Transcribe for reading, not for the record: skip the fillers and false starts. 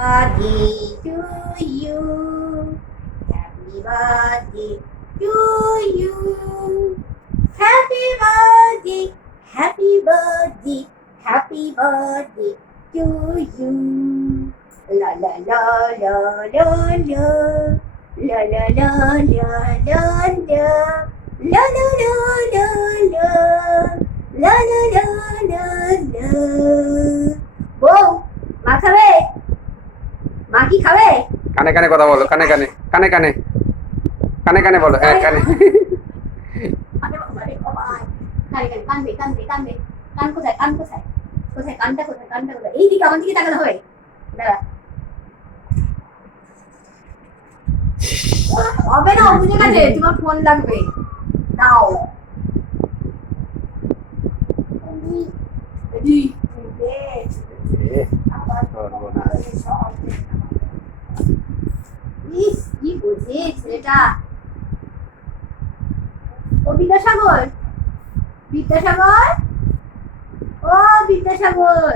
birthday to you. Happy birthday to you. Happy birthday, happy birthday, happy birthday to you. La la la la la la. La la la la la la. La la la la la. La la la la la. বউ মা খাবে? মা কি খাবে? কানে কানে কথা বলো, কানে কানে কানে কানে কানে কানে বলো, হ্যাঁ কানে। আরে বাবা রে বাবা, কানে কানে কানবে কানবে কানবে, কান কোথায় কান কোথায়, কোথায় কানটা কোথায় কানটা কোথায়, এইদিকে আমার দিকে তাকাতে হবে, দাঁড়া হবে না, বুঝে গেছে তোমার ফোন লাগবে, নাও রেডি ইস কি বোঝে ছেলেটা। ও বিদ্যাসাগর, বিদ্যাসাগর, ও বিদ্যাসাগর।